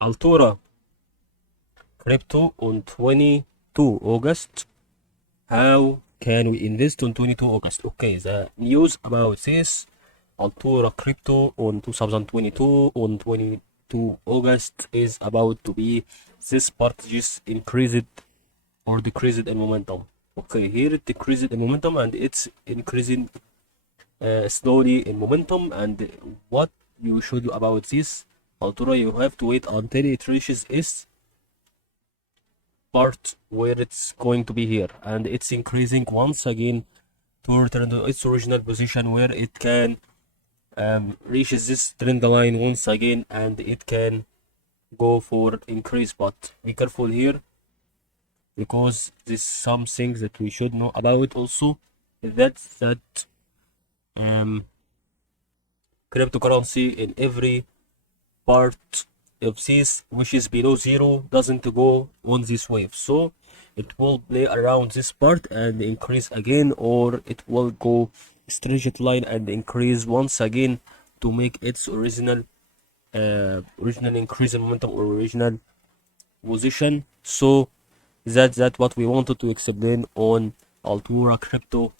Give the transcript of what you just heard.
Altura Crypto on 22 August. How can we invest on 22 August? Okay, the news about this Altura Crypto on 2022 on 22 August is about to be this part just increased or decreased in momentum. Okay, here it decreased in momentum and it's increasing slowly in momentum. And what you should do about this Altura, you have to wait until it reaches its part where it's going to be here, and it's increasing once again to return to its original position where it can reaches this trend line once again and it can go for increase. But be careful here because there's some things that we should know about also. That um cryptocurrency in every part of this which is below zero doesn't go on this wave, so it will play around this part and increase again, or it will go straight line and increase once again to make its original increase in momentum or original position. So that's what we wanted to explain on Altura Crypto